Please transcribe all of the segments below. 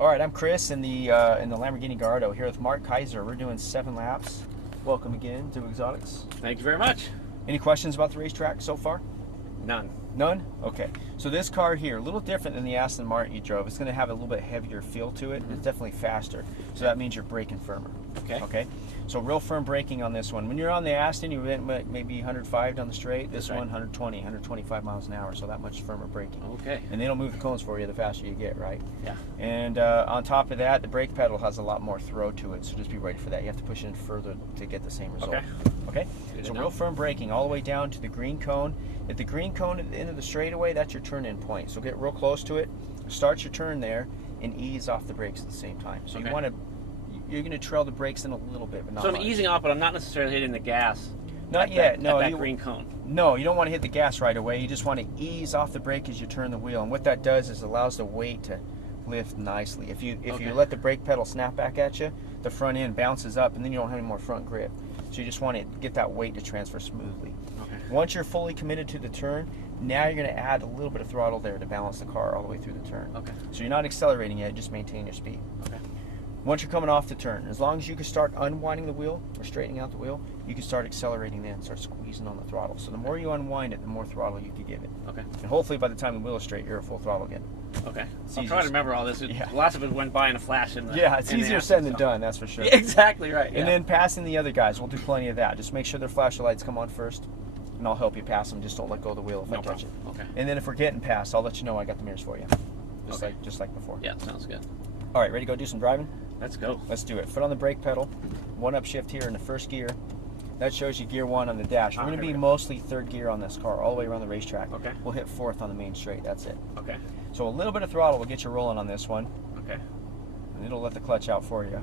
All right, I'm Chris in the Lamborghini Gallardo here with Mark Kaiser. We're doing 7 laps. Welcome again to Exotics. Thank you very much. Any questions about the racetrack so far? None. None? Okay. So this car here, a little different than the Aston Martin you drove. It's going to have a little bit heavier feel to it. It's definitely faster. So that means you're braking firmer. Okay. Okay. So real firm braking on this one. When you're on the Aston, you went maybe 105 down the straight. This one, 120, 125 miles an hour. So that much firmer braking. Okay. And they don't move the cones for you the faster you get, right? Yeah. And on top of that, the brake pedal has a lot more throw to it. So just be ready for that. You have to push in further to get the same result. Okay. Okay? So real firm braking all the way down to the green cone. At the green cone at the end of the straightaway, that's your turn-in point. So get real close to it, start your turn there, and ease off the brakes at the same time. So you want to, you're going to trail the brakes in a little bit, but not So much. I'm easing off, but I'm not necessarily hitting the gas. Not yet. No, at that green cone. No, you don't want to hit the gas right away. You just want to ease off the brake as you turn the wheel. And what that does is allows the weight to lift nicely. If you let the brake pedal snap back at you, the front end bounces up, and then you don't have any more front grip. So you just want to get that weight to transfer smoothly. Okay. Once you're fully committed to the turn, now you're going to add a little bit of throttle there to balance the car all the way through the turn. Okay. So you're not accelerating yet, just maintain your speed. Okay. Once you're coming off the turn, as long as you can start unwinding the wheel or straightening out the wheel, you can start accelerating then, start squeezing on the throttle. So the more you unwind it, the more throttle you can give it. Okay. And hopefully by the time the wheel is straight, you're at full throttle again. Okay. It's I'll easier. try to remember all this. Lots of it went by in a flash. It's easier said than done, that's for sure. Exactly right. And then passing the other guys, we'll do plenty of that. Just make sure their flashing lights come on first, and I'll help you pass them. Just don't let go of the wheel if I touch it. Okay. And then if we're getting past, I'll let you know I got the mirrors for you. Just like before. Yeah, sounds good. All right, ready to go do some driving? Let's go. Let's do it. Foot on the brake pedal, 1 upshift here in the first gear. That shows you gear 1 on the dash. We're going to be mostly 3rd gear on this car, all the way around the racetrack. Okay. We'll hit 4th on the main straight. That's it. Okay. So a little bit of throttle will get you rolling on this one. Okay. And it'll let the clutch out for you.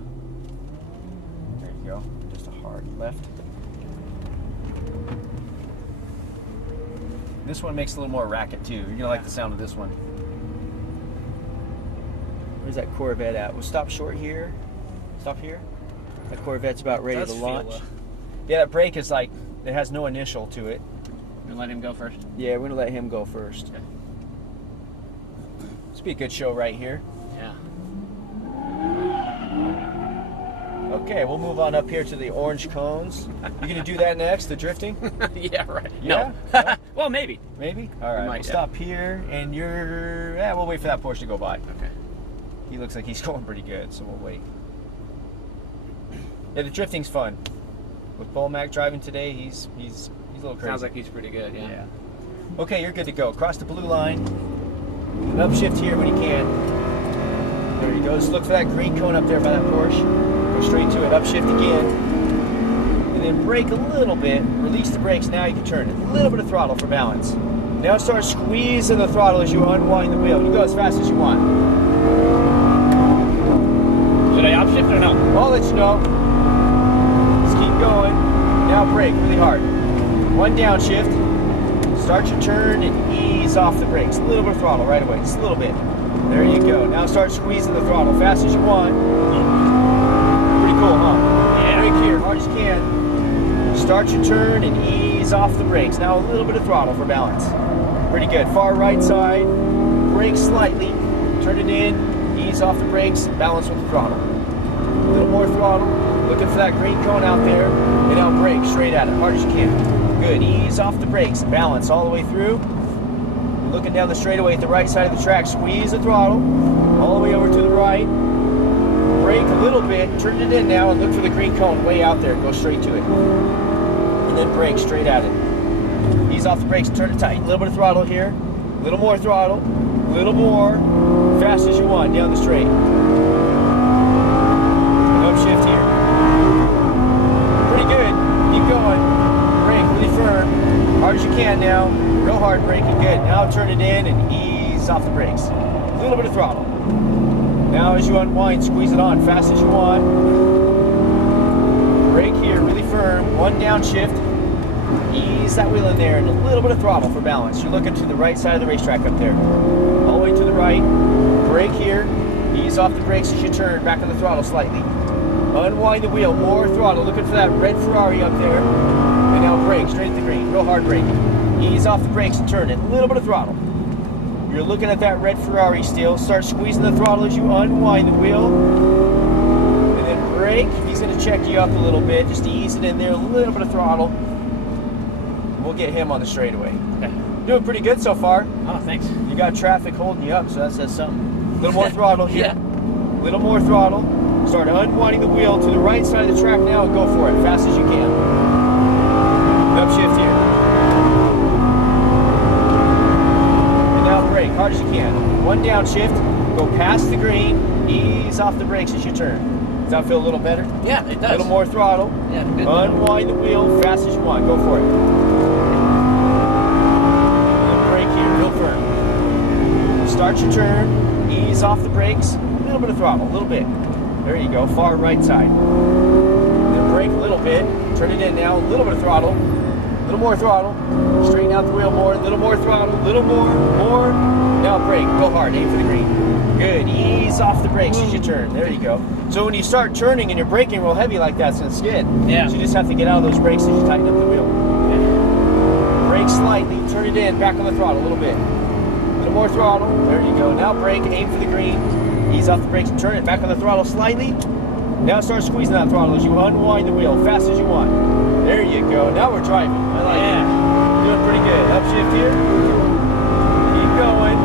There you go. Just a hard left. This one makes a little more racket too. You're going to like the sound of this one. Where's that Corvette at? We'll stop short here. Stop here. That Corvette's about ready to launch. Yeah, that brake is like, it has no initial to it. You let him go first? Yeah, we're going to let him go first. Okay. This will be a good show right here. Yeah. Okay, we'll move on up here to the orange cones. You going to do that next, the drifting? Yeah, right. Yeah? No. Well, maybe. Maybe? All right, we'll stop here, and we'll wait for that Porsche to go by. Okay. He looks like he's going pretty good, so we'll wait. Yeah, the drifting's fun. With Paul Mack driving today, he's a little crazy. Sounds like he's pretty good, yeah. Okay, you're good to go. Cross the blue line. An upshift here when you can. There you go. Just look for that green cone up there by that Porsche. Go straight to it. Upshift again. And then brake a little bit. Release the brakes. Now you can turn it. A little bit of throttle for balance. Now start squeezing the throttle as you unwind the wheel. You go as fast as you want. Should I upshift or no? I'll let you know. Just keep going. Now brake really hard. 1 downshift. Start your turn and ease off the brakes. A little bit of throttle right away. Just a little bit. There you go. Now start squeezing the throttle fast as you want. Pretty cool, huh? Yeah. Brake here, hard as you can. Start your turn and ease off the brakes. Now a little bit of throttle for balance. Pretty good. Far right side. Brake slightly. Turn it in. Ease off the brakes. Balance with the throttle. A little more throttle. Looking for that green cone out there. And now brake straight at it. Hard as you can. Good. Ease off the brakes. Balance all the way through. Looking down the straightaway at the right side of the track. Squeeze the throttle. All the way over to the right. Brake a little bit. Turn it in now and look for the green cone way out there. Go straight to it. And then brake straight at it. Ease off the brakes and turn it tight. A little bit of throttle here. A little more throttle. A little more. Fast as you want down the straight. An upshift here. Pretty good. Keep going. Brake really firm. Hard as you can now. Real hard braking. Good. Now turn it in and ease off the brakes. A little bit of throttle. Now as you unwind, squeeze it on fast as you want. Brake here really firm. 1 downshift. Ease that wheel in there and a little bit of throttle for balance. You're looking to the right side of the racetrack up there. All the way to the right. Brake here. Ease off the brakes as you turn. Back on the throttle slightly. Unwind the wheel. More throttle. Looking for that red Ferrari up there. And now brake straight at the green. Real hard braking. Ease off the brakes and turn it. A little bit of throttle. You're looking at that red Ferrari still. Start squeezing the throttle as you unwind the wheel. And then brake. He's going to check you up a little bit, just to ease it in there, a little bit of throttle. We'll get him on the straightaway. Okay. Doing pretty good so far. Oh, thanks. You got traffic holding you up, so that says something. A little more throttle here. Yeah. A little more throttle. Start unwinding the wheel to the right side of the track now and go for it, fast as you can. Upshift here. And now brake, hard as you can. One downshift, go past the green, ease off the brakes as you turn. Does that feel a little better? Yeah, it does. A little more throttle. Yeah, good. Unwind the wheel, fast as you want, go for it. And brake here, real firm. Start your turn, ease off the brakes, a little bit of throttle, a little bit. There you go, far right side. Then brake a little bit, turn it in now, a little bit of throttle, a little more throttle, straighten out the wheel more, a little more throttle, a little more. Now brake, go hard, aim for the green. Good, ease off the brakes as you turn, there you go. So when you start turning and you're braking real heavy like that, it's gonna skid. Yeah. So you just have to get out of those brakes as you tighten up the wheel. Okay. Brake slightly, turn it in, back on the throttle a little bit. A little more throttle, there you go. Now brake, aim for the green. Ease off the brakes and turn it back on the throttle slightly. Now start squeezing that throttle as you unwind the wheel, fast as you want. There you go. Now we're driving. I like it. Doing pretty good. Upshift here. Keep going.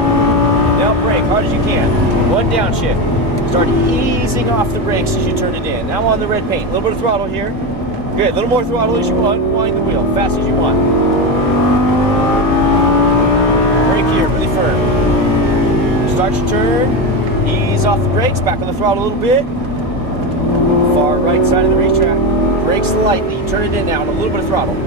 Now brake hard as you can. One downshift. Start easing off the brakes as you turn it in. Now on the red paint. A little bit of throttle here. Good. A little more throttle as you unwind the wheel, fast as you want. Brake here, really firm. Start your turn. Ease off the brakes, back on the throttle a little bit. Far right side of the racetrack. Brake slightly, turn it in now, and a little bit of throttle. A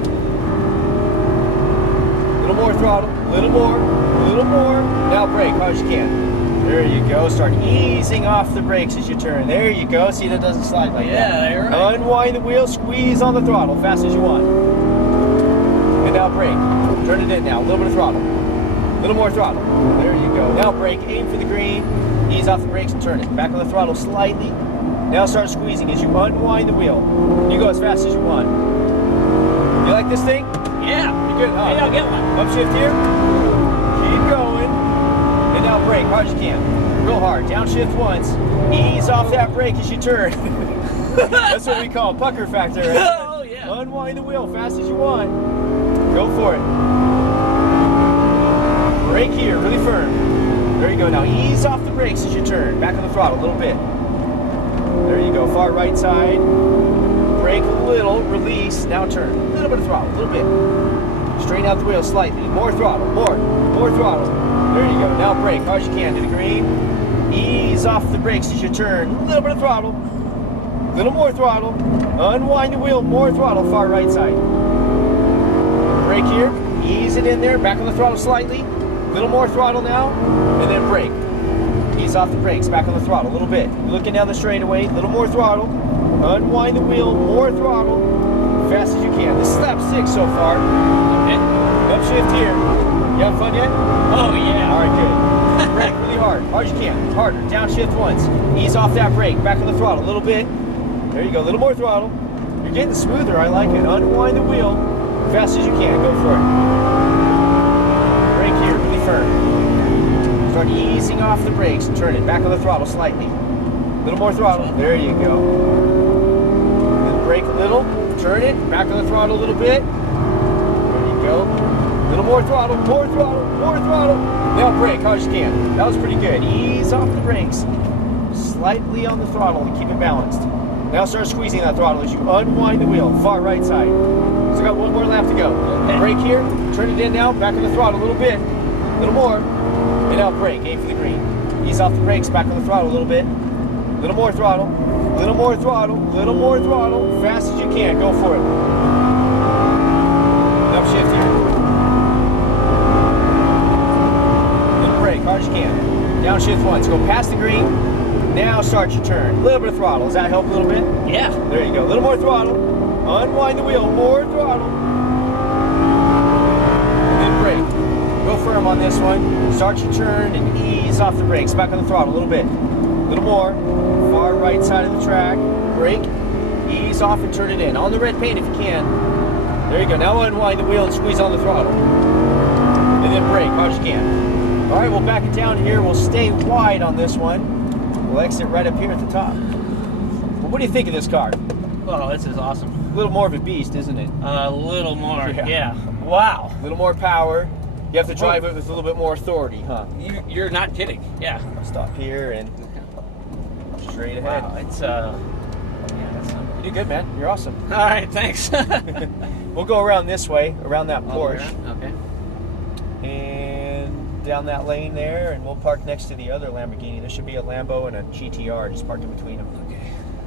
little more throttle, a little more, a little more. Now brake, hard as you can. There you go, start easing off the brakes as you turn. There you go, see that doesn't slide like that. Yeah, you're right. Unwind the wheel, squeeze on the throttle, fast as you want. And now brake, turn it in now, a little bit of throttle. A little more throttle, there you go. Now brake, aim for the green. Ease off the brakes and turn it. Back on the throttle slightly. Now start squeezing as you unwind the wheel. You go as fast as you want. You like this thing? Yeah. You good? Maybe I'll get one. Upshift here. Keep going. And now brake hard as you can. Real hard. Downshift once. Ease off that brake as you turn. That's what we call pucker factor, right? Oh, yeah. Unwind the wheel fast as you want. Go for it. Brake here, really firm. There you go. Now ease off the brakes as you turn. Back on the throttle a little bit. There you go. Far right side. Brake a little. Release. Now turn. A little bit of throttle. A little bit. Straighten out the wheel slightly. More throttle. More throttle. There you go. Now brake hard as you can to the green. Ease off the brakes as you turn. A little bit of throttle. A little more throttle. Unwind the wheel. More throttle. Far right side. Brake here. Ease it in there. Back on the throttle slightly. A little more throttle now, and then brake. Ease off the brakes, back on the throttle a little bit. Looking down the straightaway, a little more throttle. Unwind the wheel, more throttle. Fast as you can. This is lap 6 so far. Okay. Upshift here. You having fun yet? Oh, yeah. All right, good. Brake really hard as you can. Harder. Downshift once. Ease off that brake, back on the throttle a little bit. There you go, a little more throttle. You're getting smoother, I like it. Unwind the wheel, fast as you can. Go for it. Here, really firm. Start easing off the brakes and turn it back on the throttle slightly. A little more throttle. There you go. Then brake a little. Turn it back on the throttle a little bit. There you go. A little more throttle. More throttle. More throttle. Now brake hard as you can. That was pretty good. Ease off the brakes. Slightly on the throttle to keep it balanced. Now start squeezing that throttle as you unwind the wheel. Far right side. So got one more lap to go. Okay. Brake here. Turn it in now. Back on the throttle a little bit. A little more. And now brake. Aim for the green. Ease off the brakes. Back on the throttle a little bit. A little more throttle. A little more throttle. A little more throttle. Fast as you can. Go for it. Upshift here. Little brake. Hard as you can. Downshift once. Go past the green. Now start your turn. A little bit of throttle. Does that help a little bit? Yeah. There you go. A little more throttle. Unwind the wheel. More throttle. And then brake. Go firm on this one. Start your turn and ease off the brakes. Back on the throttle a little bit. A little more. Far right side of the track. Brake. Ease off and turn it in. On the red paint if you can. There you go. Now unwind the wheel and squeeze on the throttle. And then brake hard as you can. All right, we'll back it down here. We'll stay wide on this one. We'll exit right up here at the top. Well, what do you think of this car? Well, this is awesome. A little more of a beast, isn't it? A little more, Yeah. yeah. Wow. A little more power. You have to drive it with a little bit more authority, huh? You're not kidding. Yeah. I'll stop here and straight ahead. Wow, it's yeah, that's You do good, man. You're awesome. all right, thanks. We'll go around this way, around that Porsche, Okay. and down that lane there, and we'll park next to the other Lamborghini. There should be a Lambo and a GTR just parked in between them. Okay.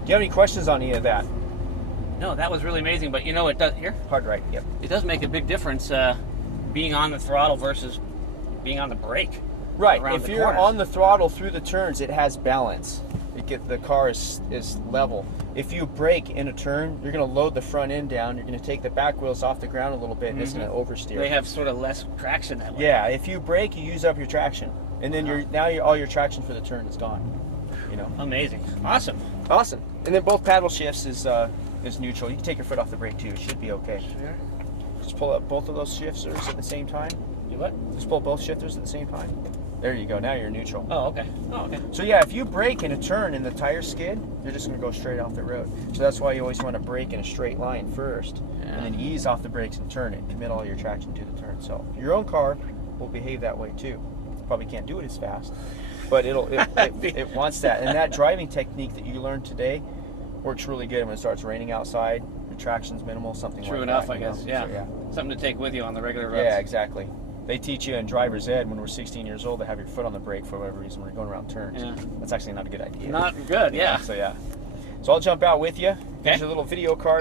Do you have any questions on any of that? No, that was really amazing, but you know it does here. Hard right, yep. It does make a big difference being on the throttle versus being on the brake. Right, Around if the you're corners. on the throttle through the turns, it has balance. The car is level. If you brake in a turn, you're going to load the front end down. You're going to take the back wheels off the ground a little bit, and it's going to oversteer. They have sort of less traction that way. Yeah, if you brake, you use up your traction, and then all your traction for the turn is gone. You know. Amazing. Awesome. Awesome. And then both paddle shifts is neutral. You can take your foot off the brake too. It should be okay. Sure. Just pull up both of those shifters at the same time. You what? Just pull both shifters at the same time. There you go. Now you're neutral. Oh, okay. Oh, okay. So yeah, if you brake in a turn and the tires skid, you're just going to go straight off the road. So that's why you always want to brake in a straight line first, and then ease off the brakes and turn it. Commit all your traction to the turn. So your own car will behave that way too. Probably can't do it as fast, but it wants that. And that driving technique that you learned today works really good when it starts raining outside. The traction's minimal, something like that. True enough, I you know? guess. Yeah. So, yeah. Something to take with you on the regular roads. Yeah, exactly. They teach you in driver's ed when we're 16 years old to have your foot on the brake for whatever reason when you're going around turns. Yeah. That's actually not a good idea. Not good. Yeah. So yeah. So I'll jump out with you. Okay. Here's your little video card.